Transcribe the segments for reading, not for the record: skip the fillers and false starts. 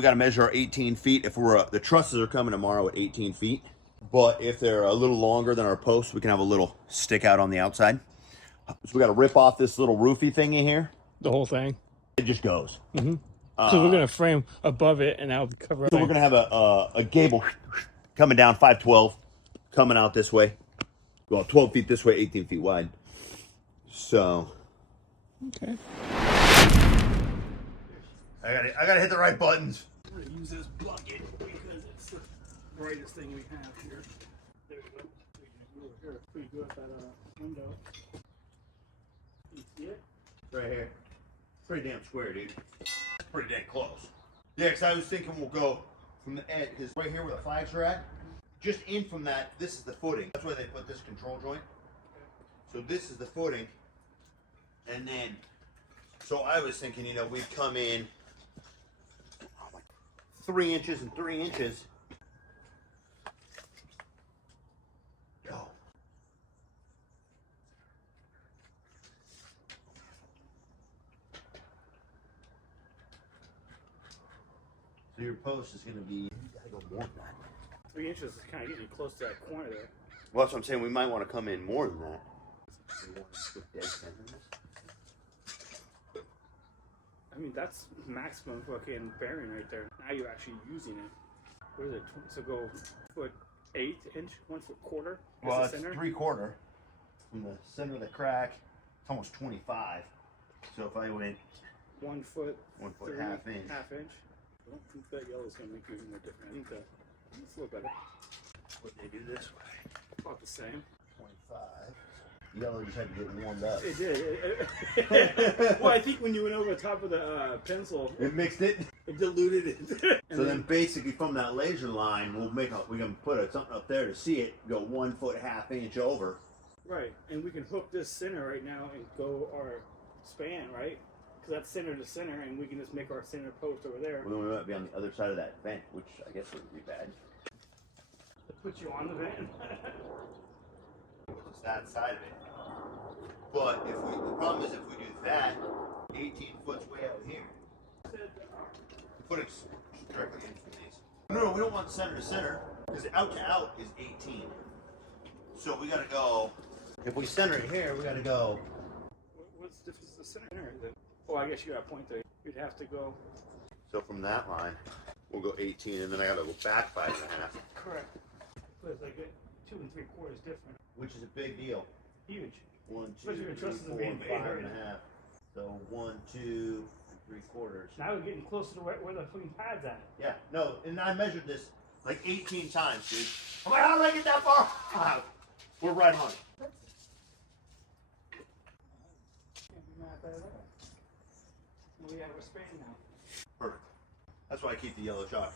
we got to measure our 18 feet. If we're, the trusses are coming tomorrow at 18 feet. But if they're a little longer than our posts, we can have a little stick out on the outside. So we got to rip off this little roofy thing in here. The whole thing. It just goes. Mm-hmm. So we're gonna frame above it, and that'll cover up. So we're gonna have a gable coming down 512, coming out this way. Well, 12 feet this way, 18 feet wide. So. Okay. I gotta hit the right buttons. I'm gonna use this bucket because it's the brightest thing we have here. There we go. Here, it's pretty good at that window. You see it? Right here. Pretty damn square, dude. Pretty damn close. Yeah, because I was thinking we'll go from the edge, because right here where the flags are at, just in from that, this is the footing. That's where they put this control joint. So this is the footing. And then, so I was thinking, you know, we'd come in 3 inches and 3 inches. Go. So your post is going to be, you gotta go more than that. 3 inches is kind of getting close to that corner there. Well, that's what I'm saying. We might want to come in more than that. I mean, that's maximum fucking bearing right there. Now you're actually using it. What is it? So go 1.8 inch, 1 foot quarter. Well, it's 3/4 from the center of the crack. It's almost 25. So if I went 1 foot, 1 foot half inch. Half inch. I don't think that yellow is going to make it more different. I think that it's a little better. Would they do this way? About the same. 25. Yellow just had to get warmed up. It did. Well, I think when you went over the top of the pencil, it mixed it. It diluted it. So then basically from that laser line, we can put something up there to see it go 1 foot half inch over. Right, and we can hook this center right now and go our span, right? Because that's center to center, and we can just make our center post over there. Well, then we might be on the other side of that vent, which I guess wouldn't be bad. Put you on the vent. It's that side of it. But the problem is if we do that, 18 foot's way out here. Put it directly in from these. No, we don't want center to center, because out to out is 18. So we gotta go, if we center it here, we gotta go. What's the difference the center? Oh, I guess you got a point there. You'd have to go. So from that line, we'll go 18, and then I gotta go back 5.5. Correct. But it's like 2 3/4 different. Which is a big deal. Huge. 1, 2, 3, 4, 5.5. So 1, 2, 3/4. Now we're getting closer to where the fucking pad's at. Yeah, no, and I measured this like 18 times, dude. I'm like, how did I get that far? We're right on it. Can't be mad at that. We have a span now. Perfect. That's why I keep the yellow chalk.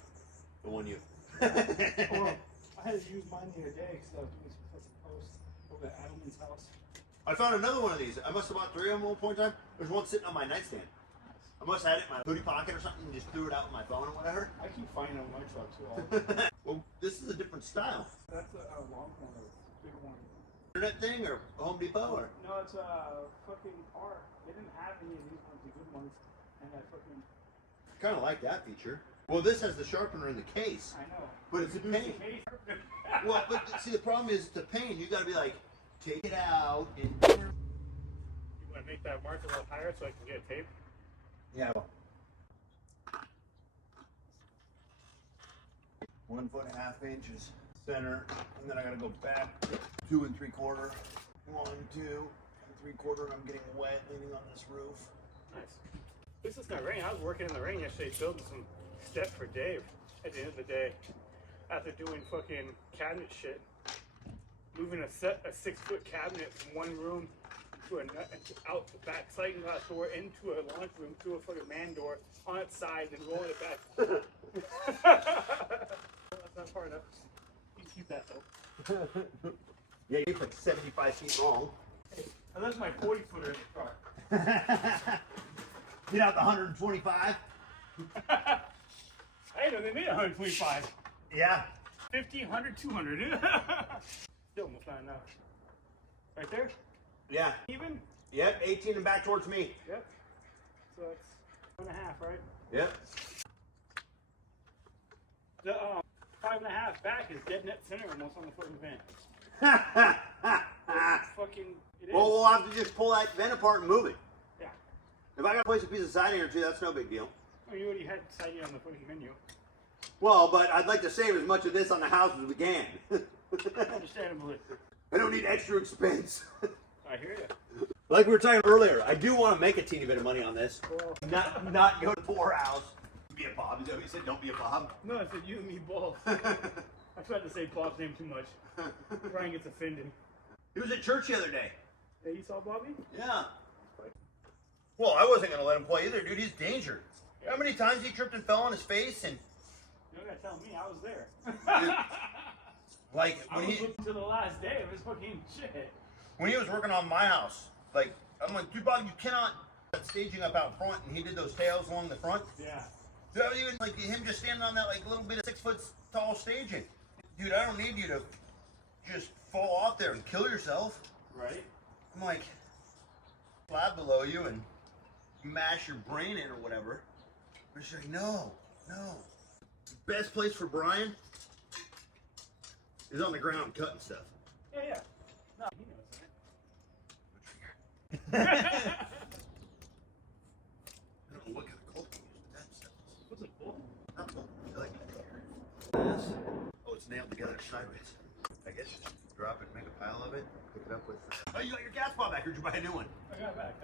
The one you. Well, I had to use mine the other day because I was doing some custom posts over at Adelman's house. I found another one of these. I must have bought 3 of them at one point in time. There's one sitting on my nightstand. I must have had it in my hoodie pocket or something and just threw it out with my phone or whatever. I keep finding them on my truck too. Well, this is a different style. That's a long one, a big one. Internet thing or Home Depot or? No, it's a fucking car. They didn't have any of these ones, the good ones. And I fucking. I kind of like that feature. Well, this has the sharpener in the case. I know. But it's a pain. Well, but see, the problem is the pain. You got to be like, take it out and. You want to make that mark a little higher so I can get a tape? Yeah. 1 1/2 inches center, and then I gotta go back 2 3/4. 1, 2 3/4. I'm getting wet leaning on this roof. Nice. At least it's not raining. I was working in the rain yesterday building some stuff for Dave at the end of the day. After doing fucking cabinet shit. Moving a 6-foot cabinet from one room to out the back sliding glass door into a laundry room through a fucking man door on its side and rolling it back. That's not far enough. You can keep that though. Yeah, it's like 75 feet long. Hey, I left my 40-footer in the car. Get out the 125. I didn't know they made 125. Yeah. 50, 100, 200. Still almost not enough. Right there? Yeah. Even? Yep, 18 and back towards me. Yep. So that's 1.5, right? Yep. The 5.5 back is dead net center almost on the fucking vent. Fucking, it is. Well, we'll have to just pull that vent apart and move it. Yeah. If I gotta place a piece of siding or two, that's no big deal. Well, you already had siding on the fucking menu. Well, but I'd like to save as much of this on the house as we can. Understandably. I don't need extra expense. I hear you. Like we were talking earlier, I do want to make a teeny bit of money on this. Well, Not go to poor house. Be a Bob. Is that what you said? Don't be a Bob. no, I said you and me both. I tried to say Bob's name too much. Brian gets offended. He was at church the other day. Hey, you saw Bobby? Yeah. Well, I wasn't gonna let him play either, dude. He's danger. How many times he tripped and fell on his face and You don't gotta tell me, I was there. dude, like I when was he looking to the last day of his fucking shit. when he was working on my house, like I'm like, dude, Bob, you cannot staging up out front, and he did those tails along the front. Yeah. Dude, I was even like him just standing on that like little bit of 6 foot tall staging. Dude, I don't need you to just fall off there and kill yourself. Right? I'm like, slab below you and mash your brain in or whatever. But she's like, no. The best place for Brian is on the ground cutting stuff. Yeah. No, he knows that. I don't know what kind of cold you use, but that stuff is What's a bull? not cold. I like that. Yes. Oh, it's nailed together sideways. I guess just drop it, make a pile of it, pick it up with. Oh, you got your gas bomb back, or did you buy a new one? I got it back.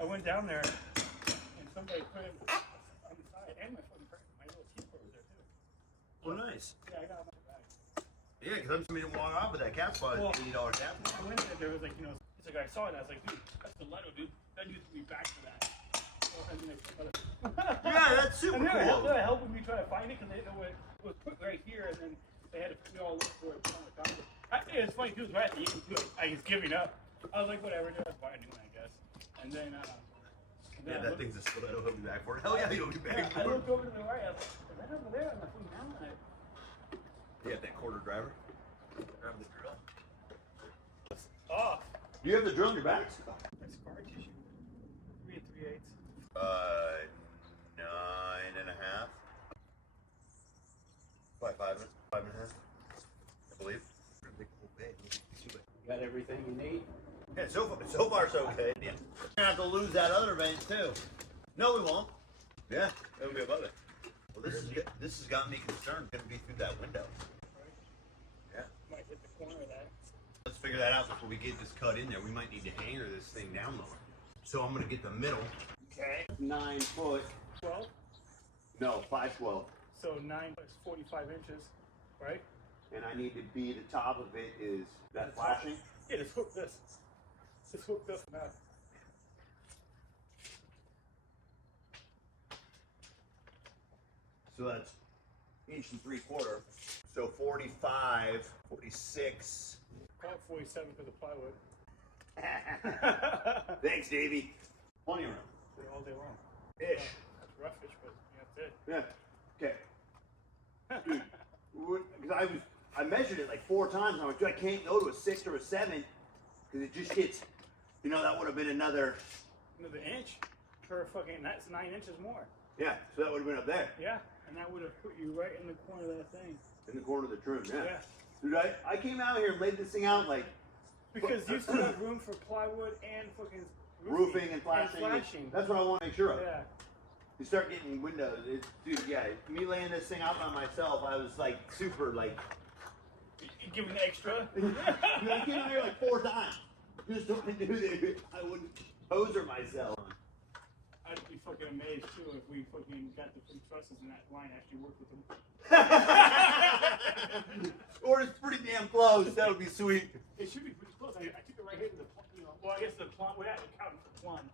I went down there and somebody put it on the side and my fucking my little keyboard was there too. Oh, nice. Yeah, I got it back. Yeah, because I'm just going to walk off with that cat spot, Well, $80 cat I went there was like, it's like I saw it and I was like, dude, that's the Leto, dude. That needs to be back to that. Yeah, that's super and cool. They're helping me try to find it because they know it was put right here and then they had to we all look for it on the counter. It's funny, dude, right at the end, I was giving up. I was like, whatever, dude, that's fine, I guess. And then, Yeah, that thing's a stiletto. He'll be back for it. Hell yeah, he'll be back I for it. looked over to the right. I was like, is that over there? I'm like, now You have that quarter driver? Grab the drill. off. Do you have the drill in your back? That's scar tissue. 3 3/8. 9.5. Probably 5.5, I believe. Big old bag. Got everything you need. Yeah, so far so good. Yeah. We're gonna have to lose that other vent too. No, we won't. Yeah, it'll be above it. Well, this has got me concerned. It's gonna be through that window. Yeah. Might hit the corner of that. Let's figure that out before we get this cut in there. We might need to hanger this thing down lower. So I'm gonna get the middle. Okay. 9 foot. 12. No, 512. So 9 is 45 inches, right? And I need to be the top of it is that flashing. Yeah, just hook this. Just hook this now. So that's 1 3/4. So 45, 46. Call it 47 for the plywood. Thanks, Davey. Plenty of room. Do it all day long. Ish. That's roughish, but that's it. Yeah. Okay. Dude, because I measured it like 4 times. And I went, dude, I can't go to a 6 or a 7 because it just gets. That would have been another inch for fucking. That's 9 inches more. Yeah, so that would have been up there. Yeah, and that would have put you right in the corner of that thing. In the corner of the trim, yeah. Yeah. Dude, I came out here and laid this thing out like. Because you still have room for plywood and fucking roofing and flashing. That's what I want to make sure of. Yeah. You start getting windows. Dude, yeah, me laying this thing out by myself, I was like super like. You give an extra? Dude, I came out here like 4 times. Just don't do that. I wouldn't poser myself. I'd be fucking amazed too if we fucking got the free trusses and that line actually worked with them. Or it's pretty damn close. That would be sweet. It should be pretty close. I took it right here to the well, I guess the plum. We're not accounting for plum.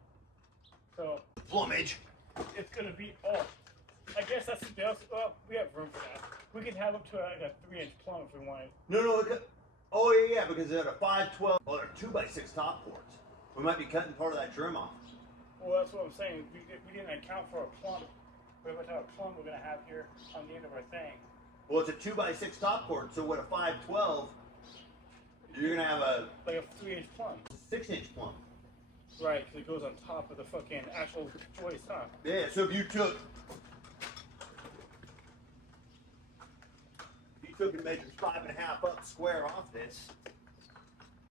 So Plumage. it's gonna be I guess that's the else. Well, we have room for that. We can have up to like a 3-inch plum if we wanted. No. Oh yeah, because they're a 512. Well, they're 2x6 top boards. We might be cutting part of that trim off. Well, that's what I'm saying. We didn't account for a plum. We have a plum we're gonna have here on the end of our thing. Well, it's a 2x6 top board, so with a 512, you're gonna have a like a 3-inch plum. 6-inch plum. Right, because it goes on top of the fucking actual joist, huh? Yeah. So if you took you took and measured 5.5 up square off this,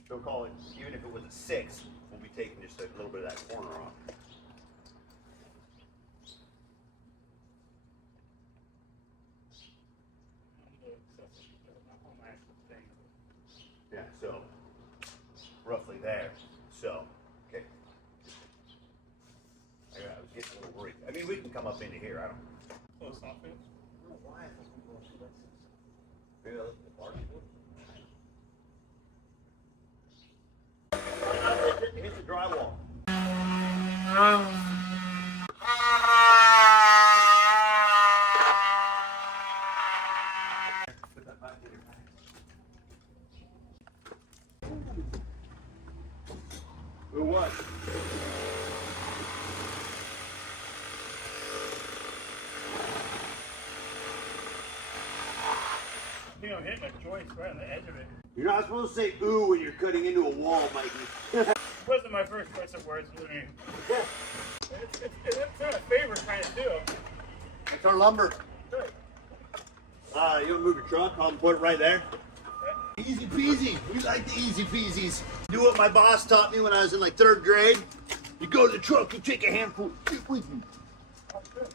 so call it, even if it was a 6, we'll be taking just a little bit of that corner off. Yeah, so roughly there. So, okay. I was getting a little worried. I mean, we can come up into here. I don't Close off it. know why. I thought we were going to do this. Maybe I looked at the bar. Hit the drywall. Put that back in your bag. Or what? I think I'm hitting a joint right on the edge of it. You're not supposed to say ooh when you're cutting into a wall, Mikey. It wasn't my first choice of words, believe me. It's in my favorite kind of too. That's our lumber. Good. You want to move your truck? I'll put it right there. Easy peasy. We like the easy peasies. Do what my boss taught me when I was in like 3rd grade. You go to the truck, you take a handful, take with you. That's good.